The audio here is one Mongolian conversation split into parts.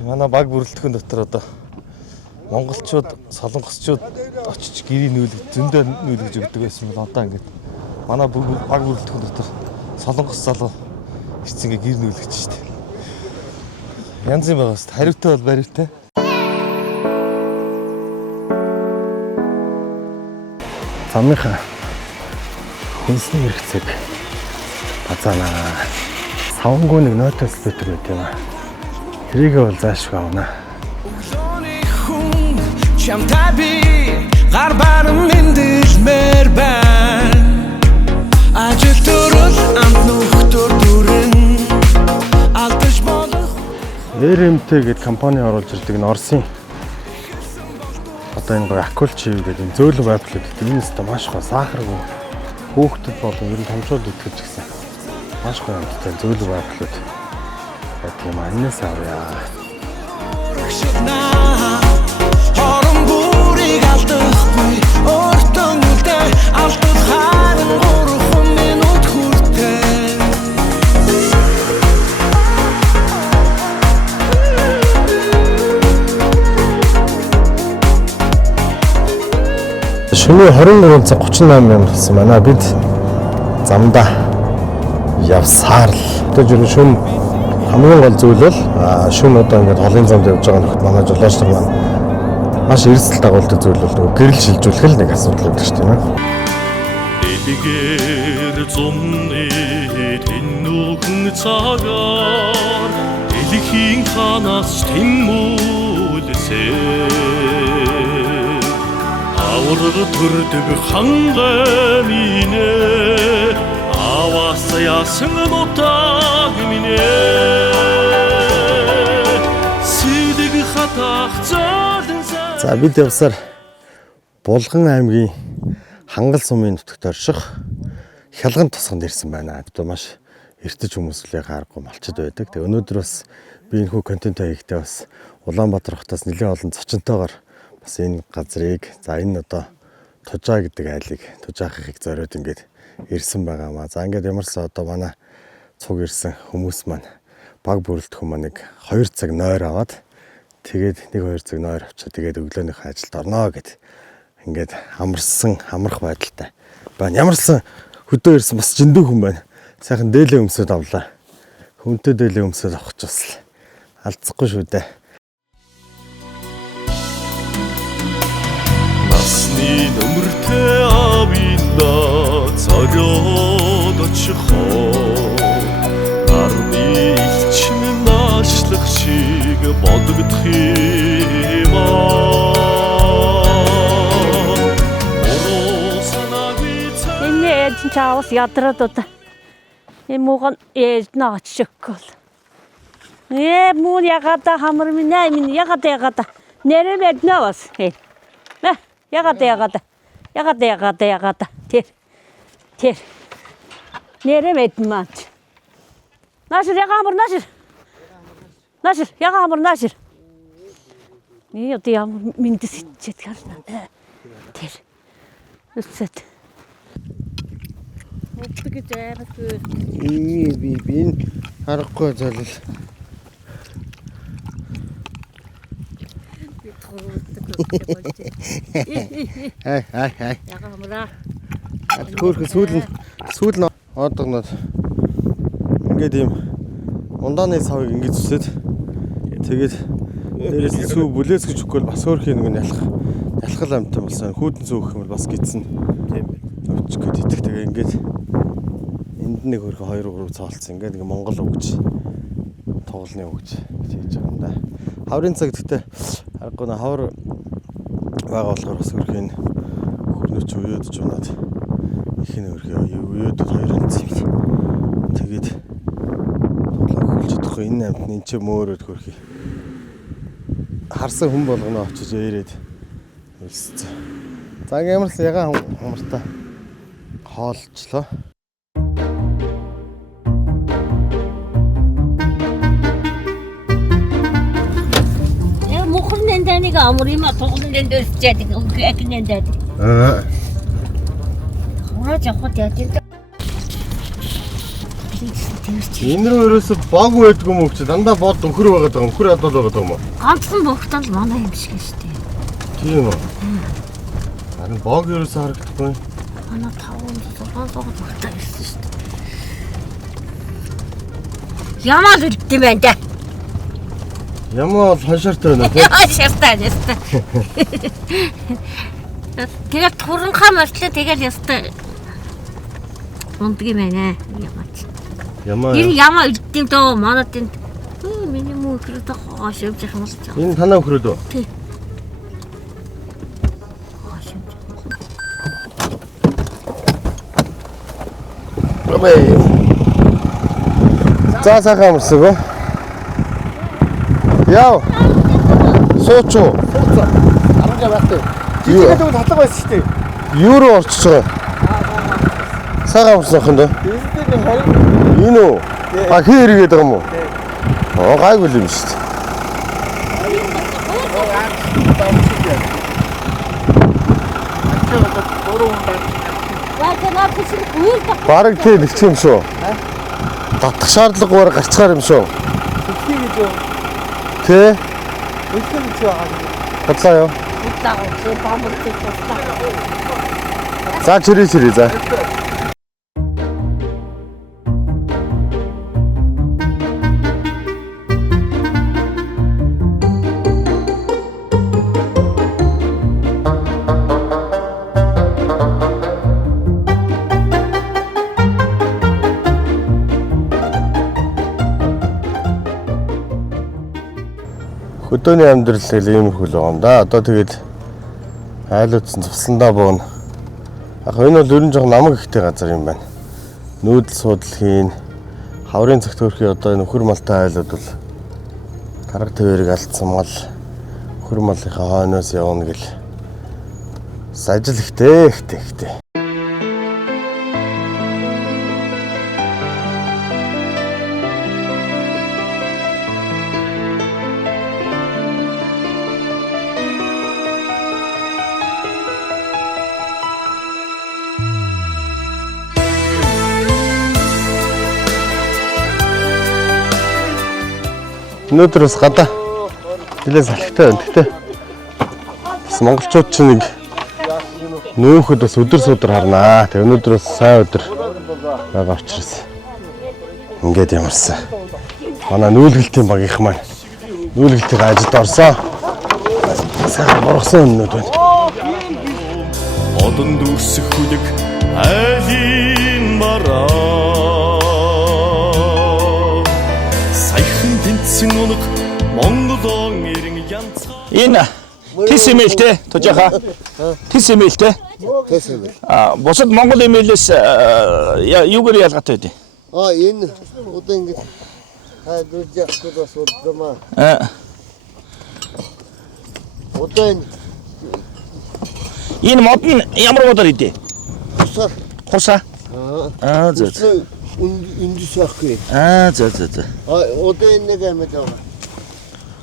Манай баг бүрэлдэхүүн дотор одоо монголчууд, солонгосчууд очиж гэрийг нүүлгэж, зөндөө нүүлгэж өгдөг байсан бол одоо ингээд манай баг бүрэлдэхүүн дотор солонгос залуу ирсэн ингээ гэр нүүлгэж штэ. Янз юм байгаа штэ. Хариутай бол бариутай. Замынхаа хүнсний хэрэгцээг базаанаа. Савангуу нэг нотос битэр байт юм аа. Тэрийгээ бол заашгүй авна. Чамтай би гар барам мэндэлмээр байна. Ажил төрөл амт нөхдөр дүрэн алдаж болох. РМТ гэдэг компани оруулж ирдэг н Оросын одоо энэ акул чив гэдэг энэ зөөлөн байдлууд гэдэг энэ өстө маш гоо сахаргүй хөөхдөд болон ер нь томчууд итгэж гисэн маш гоо амттай зөөлөн байдлууд гэдэг юм аннаас авъя. Хорон бүрийг алдахгүй өөртөө үлдээ алдах харин 3 минут хүртээ. Шөнө 23 цаг 38 минут болсон байна. Бид замдаа явсаар л. Тэгээд шөнө хамгийн гол зүйл бол шөнө одоо ингээд холын замд явж байгаа нөхд манай жолооч нар маань маш эрсдэл дагуулдаг зүйл бол гэрэл шилжүүлэх л нэг асуудал байдаг шүү дээ. Дэлгээр зумны тэнүүхэн цагаар дэлхийн танаас тэмүүлсээ авраг төрдөг хангай минь аваас яасан нутаг минь сидэг хатах золон. За бид явсаар Булган аймгийн Хангал сумын нутагт орших Хялган тусганд ирсэн байна. Бид маш эртэж хүмүүс үлээ гааргүй малчд байдаг. Тэгээ өнөөдөр бас би энэ хүү контент хийхдээ бас Улаанбаатар хотоос нэлээд олон зочинтойгоор бас энэ газрыг за энэ одоо Тужаа гэдэг айлыг Тужаахыг зориод ингээд ирсэн байгаамаа. За ингээд ямарсаа одоо манай цуг ирсэн хүмүүс маань баг бүрэлдэхүүн маань нэг 2 цаг нойр аваад тэгээд 1-2 цаг нойр авчаа тэгээд өглөөнийхөө ажилд орноо гэд ингээд амарх байдалтай байна. Ямарсан хөдөө ирсэн бас жиндүү хүн байна. Сайхан дээлээ өмсөд авлаа. Хүнтэй дээлээ өмсөд авах ч бас алдахгүй шүү дээ. Насны нөмөртэй авилла цогёод очихоо нарны илчин наашлах шиг бодогдох юм аа. Энэ эдэн чаавс ядраад удаа. Эмуган эдэн оччихгол. Мөн ягата хамар минь ягата. Нэрэ эднэ бас. Ягата. Тэр. Нэрэ эдмат. Нашир ягамар нашир. Ягамар нашир. Ний одоо ямар мэндс ичээд гарна. Тэр. Үсэт. Өдгөж яарахгүй. Би харахгүй залал. Хай. Ягамра. Хөөх сүүл нь одогнод ингээд ийм ундааны савыг ингэж зүсээд тэгээд дээрээс сүү бүлээс гэж өгөхгүй бас өөрхийн нэг ялхал амттай болсон. Хүүдэн сүү гэх юм бол бас гидсэн. Тийм өвч гээд идэх. Тэгээ ингээд энд нэг хөрхө 2-3 цаалцсан. Ингээд нэг Монгол өгч тоглолны өгч хийж байгаа юм да. Хаврын цаг гэхдээ харахгүй на хавар байгаа болохоор бас хөрхийн хөрнөч уяадж унаад их нэг хөрхий уяадд 2 онц юм. Тэгээд тоглоо хөлж чадахгүй энэ амтны энэ ч мөөрөд хөрхий харсан хүн болгоно очиж ээрэд үлсцээ. За ямарсан ягаан хамартаа хоолчлоо. Нэг амрыма тоглоом дэндээс чадаг үгүйгэн дэд. Хураж явах гэдэг. тэрч. Энэ рүү ерөөсө баг байдаг юм уу ч дандаа бод өхөр байгаад байгаа. Өхөр адуул байгаад байгаа юм уу? Ганцхан бохтол манай юм шиг шүү дээ. Тийм үү. Харин баг ерөөсө харагдахгүй. Манай 500 бохтой ирсэн шүү дээ. Ямаа л үлдсэн байна да. Ямаа ханшаартай байна тий. Шафтаа яста. Тэгээд туранхаа мортлоо тэгэл яста. Ундаг юм байна. Ямаач. Ямаа. Тэр ямаа үлдсэн дөө манад энэ миний муу ихрээд хоош явж явах юм болж байгаа. Энэ танаа өхрөөд үү? Тий. Хоош явж. Бай. За сайхан амарсаг уу? Яв. Сууч уу? Арга байхтай. Жижиг гэдэг татлаг байсан шүү дээ. Юу руу орчиж байгаа? Сайхан амарсан хин дээ. Эсдээ харин Энэ үү? А хэр игээд байгаа юм уу? Оо гайгүй юм шүү дээ. Бараг тий нэгчих юм шүү. Татах шаардлагагаар гарцгаар юм шүү. Тэгхий гэж юу? Тий? Тэгхий гэж юу аа? Бодлоо юу? За чирээ за. Өдөөний амьдрал гэл иймэрхүү л байгаа юм да. Одоо тэгээд айлуудсан цусландаа бууна. Яг энэ бол ерөн жоохон намаг ихтэй газар юм байна. Нүүдэл суудал хийн. Хаврын цагт хөрхий одоо нөхөр малтай айлууд бол тарга твэрэг алдсан мал нөхөр малынхаа хойноос явна гэл. Ажил ихтэй. Өнөөдөр бас гадаа нэлээд салхитай байна. Гэхдээ бас монголчууд ч нэг нөөхөд бас өдөр судар харнаа. Тэг өнөөдөр бас сайн өдөр байгаа учраас ингээд ямарсан. Манай нүүлгэлтийн багийнх маань нүүлгэлтийн ажилд орсон. Сайн боргосон өнөөд байна. Одон дүрсэх хүлэг айлын мараа Сэноног Монголон ирэн янцгаа Энэ тис имэйлтэй тожаха тис имэйлтэй босод Монгол имэйлээс юугаар ялгаатай байдیں۔ Энэ одоо ингэ хайдржахгүй бас удамаа. Одоо Энэ мод нь ямар модоор идэ? Хусаа. зөв. Үндис байхгүй. За. Одоо нэг юм даа.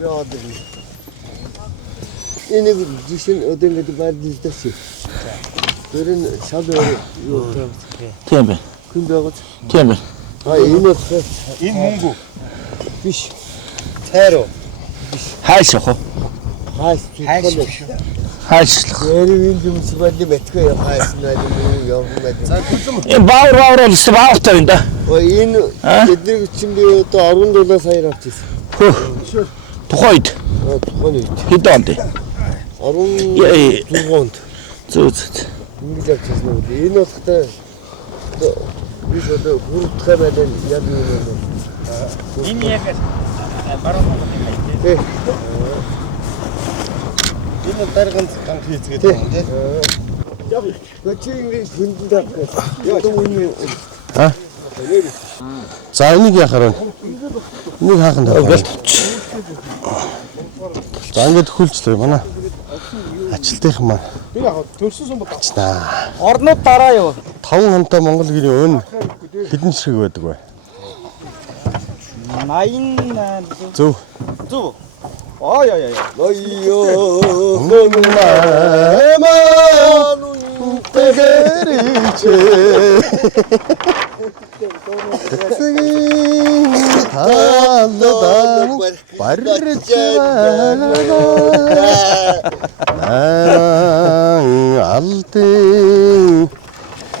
Яа дээ. Энэ жишээ одоо ингэ бардилдагч. Тэр нь шал юу вэ? Тийм байна. Хүн байгаад. Тийм байна. Энэ бол энэ мөнгө. Биш. Тайруу. Хайшах уу? Хайшлах. Ярив юм сбалли бэтгэ хайснаа юм явна. Энэ баавар л баавтай байна да. Энэ эдгээр чинь би одоо 10 доллар саяар авчихсан. Тухайд. Тухайд. Хэд онд? 16 онд. Зүг. Ингэж авчихсан үү? Энэ болохтой би одоо бүрдэх байлаа яг юм байна. Энэ яг баруун Монголын хайд. Энэ дарганц ганц хийцгээд байна тийм. Яг чи ингэж хүндэн тавьчих. Яг үнэ. За энийг яхаар байна. Энийг хаахан тавьчих. За ингээд хөлчлээ манай. Ажилтнах маань. Би яг төрсөн сум Ачнаа. орнууд дараа юу? 5 хонтой Монгол гэрийн өн хэдэн ширхэг байдаг вэ? 88 Зөв. Ой. Ойё. Тэгэрич. талдан барж алдын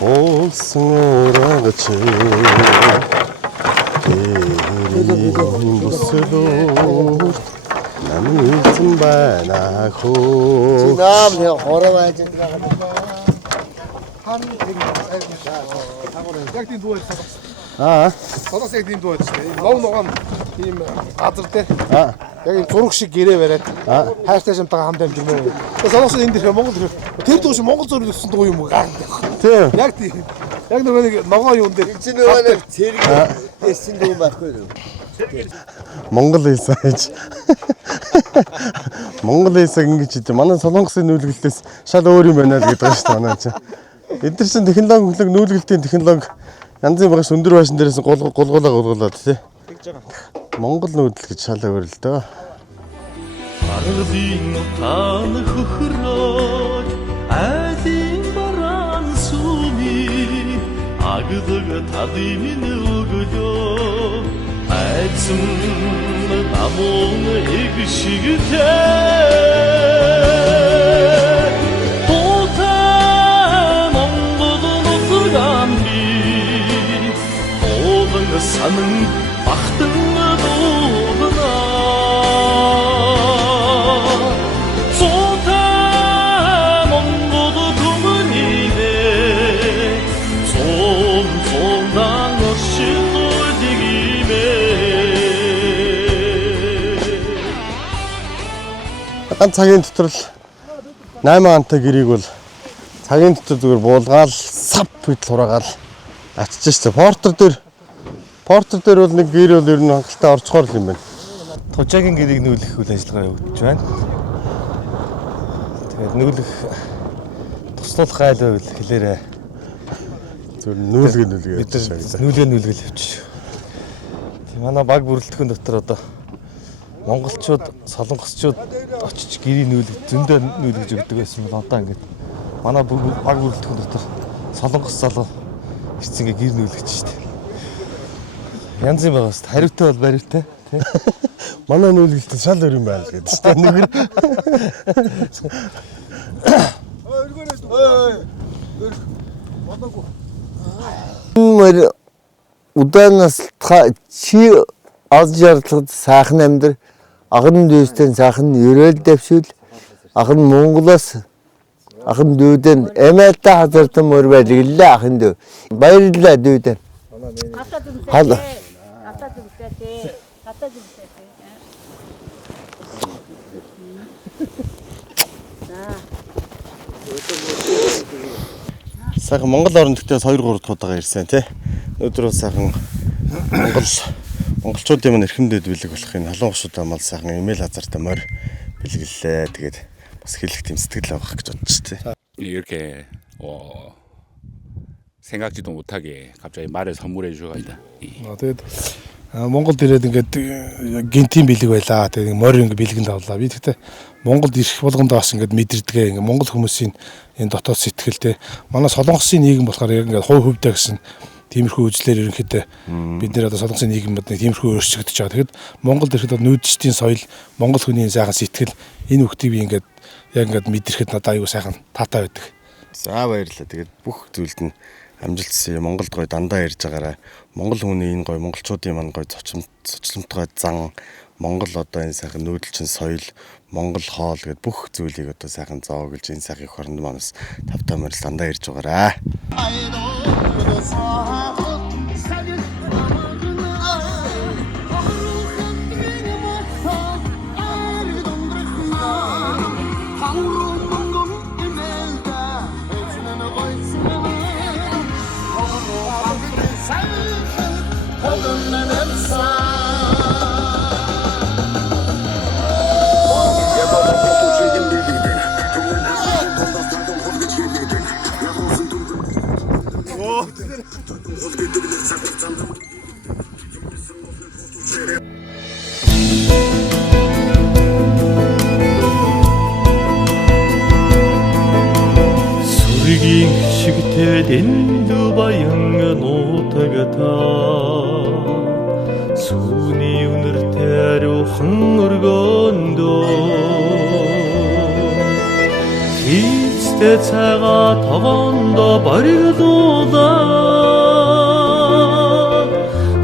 уусан урагч бүсэлөө намайсан байна хөө Нам хороо байж байгаа. Яг тийм дуу байсан. аа Солоос яг тийм дуу байсан. Лов ногоон ийм газар дээр аа яг ийм зураг шиг гэрээ бариад хайртай шамтайгаа хамт амжирмээ. Тэгээ солоос энэ дэрхэ Монгол дэрхэ тэр дуу шиг Монгол зураг өгсөн дуу юм уу? тийм Яг тийм. Яг нөгөө нэг ногоо юун дээр Чи нөгөө цэрэг эссэн дүү байхгүй юу? Монгол хэлсэн гэж. Монгол хэлсэн ингэж хэлдэг. Манай солонгосын нүүлгэлтээс шал өөр юм байна л гэдэг байна шүү дээ манай чинь. Бид нар чинь технологи хөлөг нүүлгэлтийн технологи янзын багш өндөр байшин дээрээс гулгуулаад тий. Монгол нүүдэл гэж шал өөр л дөө. Ардын утаан хөхрөөд айлын бараан сүми агдаг талын өгөлөө айцсан намун эгшигтэй Тутаа Монгол нутган би Олонг санан бахтан дуулна Ганц цагийн дотор л 8 антай гэрийг бол цагийн дотор зүгээр буулгаал сав хүйтэл хураагаал ачиж штэ. Портер дээр бол нэг гэр бол ер нь хангалттай орцохоор л юм байна. Тужаагийн гэрийг нүүлэх үйл ажиллагаа явагдаж байна. Тэгээд нүүлэх туслах айл байвал хэлээрээ. Зүгээр нүүлгээ явуулж нүүлгэл явчих. Тийм манай баг бүрэлдэхүүн дотор одоо монголчууд, солонгосчууд очиж гэрийг зөндөө нүүлгэж өгдөг байсан бол одоо ингээд манай баг бүрэлдэхүүн дотор солонгос залуу ирсэн гэр нүүлгэж штэ. Янз юм байгаа шүү дээ. Хариутай бол бариутай тий. Манай нүүлгэлт шал өөр юм байна л гэдэг штэ. Нэг Удаанаас чи аз жаргалд сайхан амьдр аган дүүстэн сайхан ерөөл дэвшүүл аган Монголоос аган дүүдэн эмээтэй хазартан мөр байлглаа ахын дүү баярлалаа дүүдэн хала сайхан Монгол орнд гэхдээ 2-3 удаагаа ирсэн тий. Өдөр бол сайхан монголчуудын маань эрхэмдэд бэлэг болох энэ халуун гушуудаа мал сайхан имэйл хазартаа морь бэлгэлээ. Тэгээд бас хэлэх тийм сэтгэл авах гэж бодчих тий. 이렇게 생각지도 못하게 갑자기 말을 선물해 주셔가지고 тэгээд Монголд ирээд ингээд гинтийн бэлэг байлаа. Тэгээд морь ингээд бэлгэн давлаа. Би тэгтээ Монголд ирэх болгондоо бас ингээд мэдэрдэг. Ингээд монгол хүмүүсийн энэ дотоод сэтгэлтэй. Манай солонгосын нийгэм болохоор яг ингээд хувь хувьдаа гэсэн тиймэрхүү үзлээр ерөнхийдөө бид нэр одоо солонгосын нийгэмд тиймэрхүү өөрчлөгдөж байгаа. Тэгэхэд Монголд ирэхэд нүүдчдийн соёл, монгол хүний сайхан сэтгэл энэ үгтийг би ингээд яг ингээд мэдрэхэд надад аюу сайхан таатай байдаг. За баярлалаа. Тэгээд бүх зүйлд нь амжилтсан Монголд гой дандаа ярьж байгаараа монгол хүний энэ гой монголчуудын маань гой зочломтгой зан Монгол одоо энэ сайхан нүүдэлчин соёл Монгол хоол гэд бүх зүйлийг одоо сайхан зоогөлж энэ сайхан их оронд манаас тавтай морил дандаа ярьж байгаараа. Сүргийн шигтэй дэндүү баян нутагта Сүүний үнэртэй ариухан өргөөндөө Хийцтэй цагаа тогоондоо бориглуулаад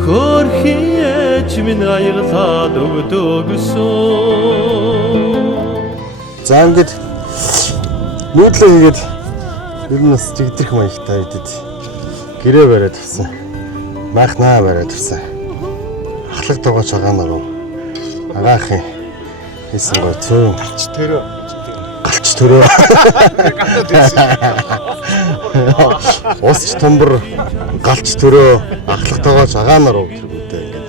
Хөрхийн ээж минь аяглаад өгдөг гэсэн За ингээд нүүдлээ хийгээд ер нь бас жигдэрх маягтай үдэд гэрээ бариад тавсан. Майхнаа бариад тавсан. Ахлах тоогоо цагаанаар агаахын хийсэн гоо цөөн галч төрөө усч томбор галч төрөө ахлах тоогоо цагаанаар өгдөргүүдээ ингээд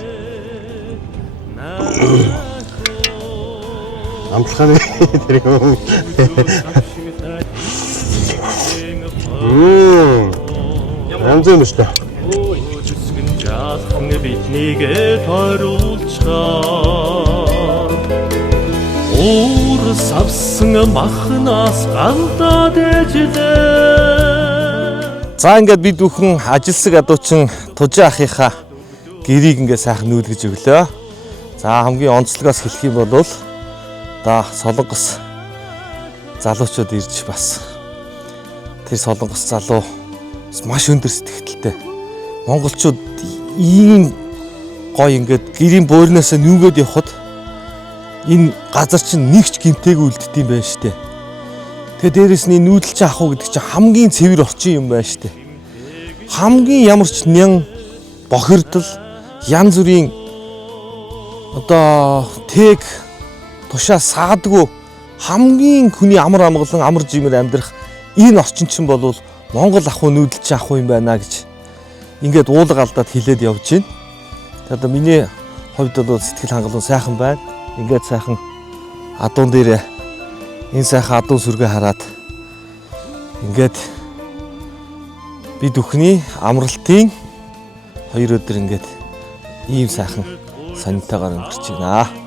амтлаханы тэр юм янз юм шүү дээ. Жаахан биднийг тойруулчаад Уур савсан махнаас галдаад ээжлээ За ингээд бид бүхэн ажилсаг адуучин Тужи ахыхаа гэрийг ингээд сайхан нүүлгэж өглөө. За хамгийн онцлогоос хэлэх юм бол да Солонгос залуучууд ирж бас тэр Солонгос залуу маш өндөр сэтгэлтэй. Монголчууд ийм гоё ингээд гэрийн буурнаас нүгөөд явхад энэ газар чинь нэгч гимтэйг үлддэв юм байна штэ. Тэгээ дээрэс нь нүүдэлч ах уу гэдэг чинь хамгийн цэвэр орчин юм байна штэ. Хамгийн ямар ч нян бохирдол янз бүрийн одоо тэг тушаа саадгүй хамгийн хүний амар амгалан амар жимээр амьдрах энэ орчин чинь болвол Монгол ах уу нүүдэлч ах уу юм байна гэж ингээд уулга алдаад хилээд явж байна. Одоо миний хувьд бол сэтгэл хангалуун сайхан байна. Ингээд сайхан адуун дээр энэ сайхан адуун сүргээ хараад ингээд бид бүхний амралтын 2 өдөр ингээд ийм сайхан сониртойгоор өнгөрч байна.